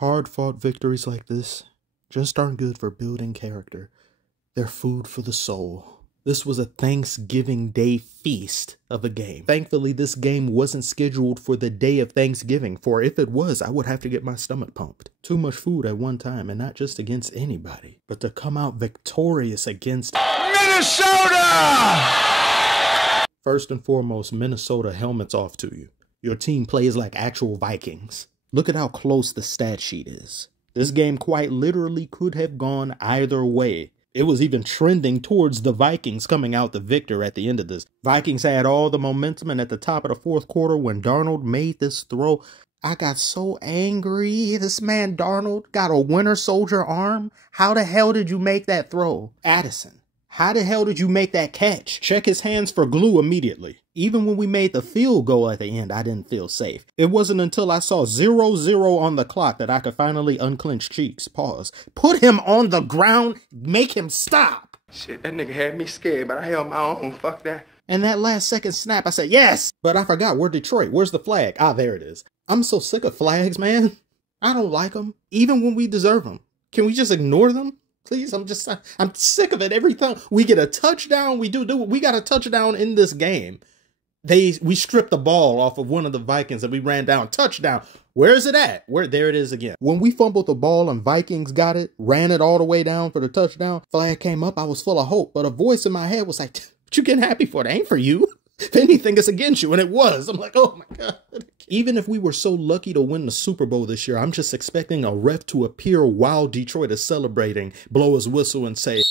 Hard-fought victories like this just aren't good for building character. They're food for the soul. This was a Thanksgiving Day feast of a game. Thankfully, this game wasn't scheduled for the day of Thanksgiving, for if it was, I would have to get my stomach pumped. Too much food at one time, and not just against anybody, but to come out victorious against Minnesota! First and foremost, Minnesota, helmets off to you. Your team plays like actual Vikings. Look at how close the stat sheet is. This game quite literally could have gone either way. It was even trending towards the Vikings coming out the victor at the end of this. Vikings had all the momentum, and at the top of the fourth quarter when Darnold made this throw, I got so angry. This man Darnold got a Winter Soldier arm. How the hell did you make that throw? Addison, how the hell did you make that catch? Check his hands for glue immediately. Even when we made the field goal at the end, I didn't feel safe. It wasn't until I saw 0-0 on the clock that I could finally unclench cheeks. Pause. Put him on the ground. Make him stop. Shit, that nigga had me scared, but I held my own. Fuck that. And that last second snap, I said, yes! But I forgot, we're Detroit. Where's the flag? Ah, there it is. I'm so sick of flags, man. I don't like them, even when we deserve them. Can we just ignore them? Please, I'm sick of it. Every time we get a touchdown, we got a touchdown in this game. We stripped the ball off of one of the Vikings and we ran down. Touchdown. Where is it at? There it is again. When we fumbled the ball and Vikings got it, ran it all the way down for the touchdown, flag came up, I was full of hope. But a voice in my head was like, what you getting happy for? It ain't for you. If anything, it's against you. And it was. I'm like, oh my God. Even if we were so lucky to win the Super Bowl this year, I'm just expecting a ref to appear while Detroit is celebrating, blow his whistle and say,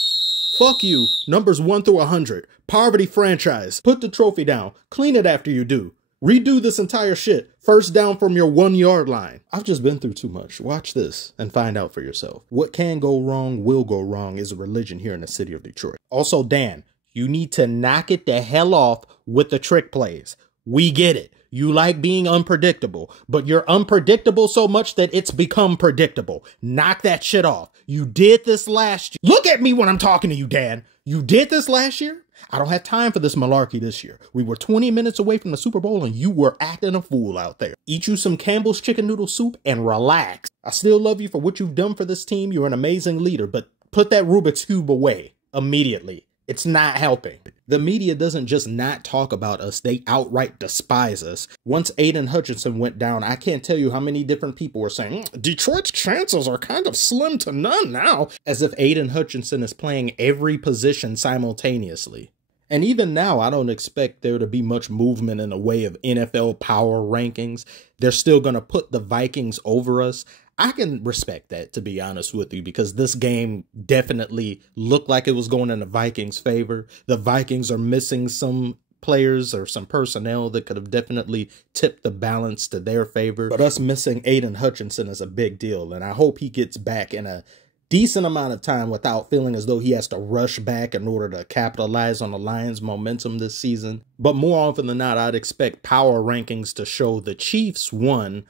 fuck you, numbers 1 through 100, poverty franchise, put the trophy down, clean it after you do, redo this entire shit, first down from your 1 yard line. I've just been through too much. Watch this and find out for yourself. What can go wrong will go wrong is a religion here in the city of Detroit. Also, Dan, you need to knock it the hell off with the trick plays. We get it. You like being unpredictable, but you're unpredictable so much that it's become predictable. Knock that shit off. You did this last year. Look at me when I'm talking to you, Dan. You did this last year? I don't have time for this malarkey this year. We were 20 minutes away from the Super Bowl and you were acting a fool out there. Eat you some Campbell's chicken noodle soup and relax. I still love you for what you've done for this team. You're an amazing leader, but put that Rubik's Cube away immediately. It's not helping. The media doesn't just not talk about us, they outright despise us. Once Aiden Hutchinson went down, I can't tell you how many different people were saying, Detroit's chances are kind of slim to none now, as if Aiden Hutchinson is playing every position simultaneously. And even now, I don't expect there to be much movement in the way of NFL power rankings. They're still going to put the Vikings over us. I can respect that, to be honest with you, because this game definitely looked like it was going in the Vikings' favor. The Vikings are missing some players or some personnel that could have definitely tipped the balance to their favor. But us missing Aiden Hutchinson is a big deal, and I hope he gets back in a decent amount of time without feeling as though he has to rush back in order to capitalize on the Lions' momentum this season. But more often than not, I'd expect power rankings to show the Chiefs won.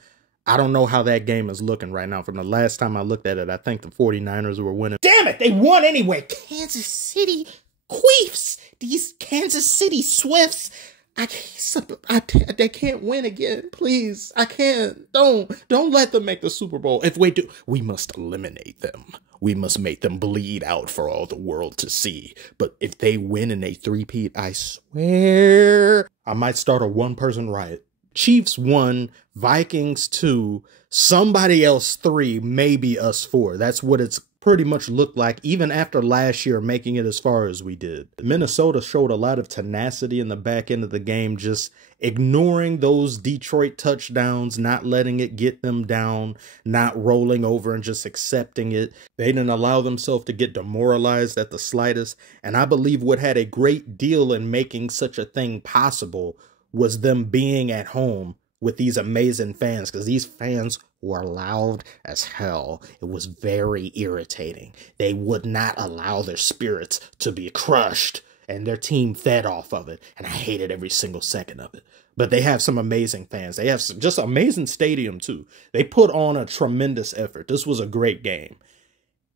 I don't know how that game is looking right now. From the last time I looked at it, I think the 49ers were winning. Damn it, they won anyway. Kansas City Queefs. These Kansas City Swifts. They can't win again. Please, I can't. Don't let them make the Super Bowl. If we do, we must eliminate them. We must make them bleed out for all the world to see. But if they win and they three-peat, I swear I might start a one-person riot. Chiefs 1, Vikings 2, somebody else 3, maybe us 4. That's what it's pretty much looked like, even after last year making it as far as we did. Minnesota showed a lot of tenacity in the back end of the game, just ignoring those Detroit touchdowns, not letting it get them down, not rolling over and just accepting it. They didn't allow themselves to get demoralized at the slightest, and I believe what had a great deal in making such a thing possible was them being at home with these amazing fans, because these fans were loud as hell. It was very irritating. They would not allow their spirits to be crushed, and their team fed off of it, and I hated every single second of it. But they have some amazing fans. They have just amazing stadium, too. They put on a tremendous effort. This was a great game.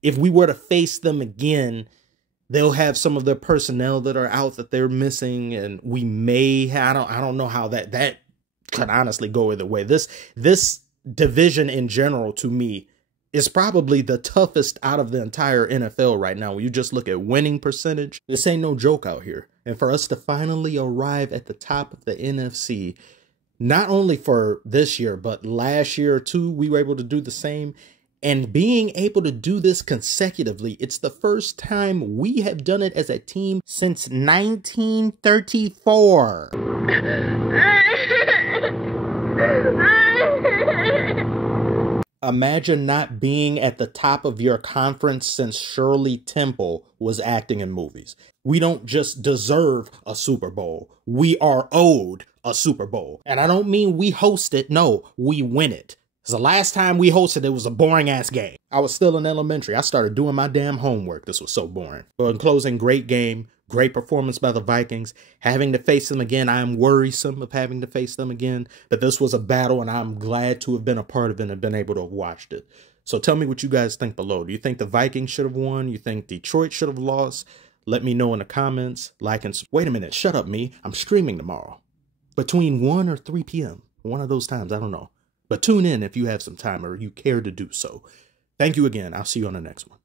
If we were to face them again, they'll have some of their personnel that are out that they're missing, and we may, I don't know how that could honestly go either way. This division in general, to me, is probably the toughest out of the entire NFL right now. When you just look at winning percentage, this ain't no joke out here. And for us to finally arrive at the top of the NFC, not only for this year, but last year too, we were able to do the same. And being able to do this consecutively, it's the first time we have done it as a team since 1934. Imagine not being at the top of your conference since Shirley Temple was acting in movies. We don't just deserve a Super Bowl. We are owed a Super Bowl. And I don't mean we host it. No, we win it. Because the last time we hosted it was a boring ass game. I was still in elementary. I started doing my damn homework. This was so boring. But in closing, great game. Great performance by the Vikings. Having to face them again, I am worrisome of having to face them again. But this was a battle, and I'm glad to have been a part of it and have been able to have watched it. So tell me what you guys think below. Do you think the Vikings should have won? You think Detroit should have lost? Let me know in the comments. Like and... Wait a minute. Shut up, me. I'm streaming tomorrow. Between 1 or 3 p.m. One of those times. I don't know. But tune in if you have some time or you care to do so. Thank you again. I'll see you on the next one.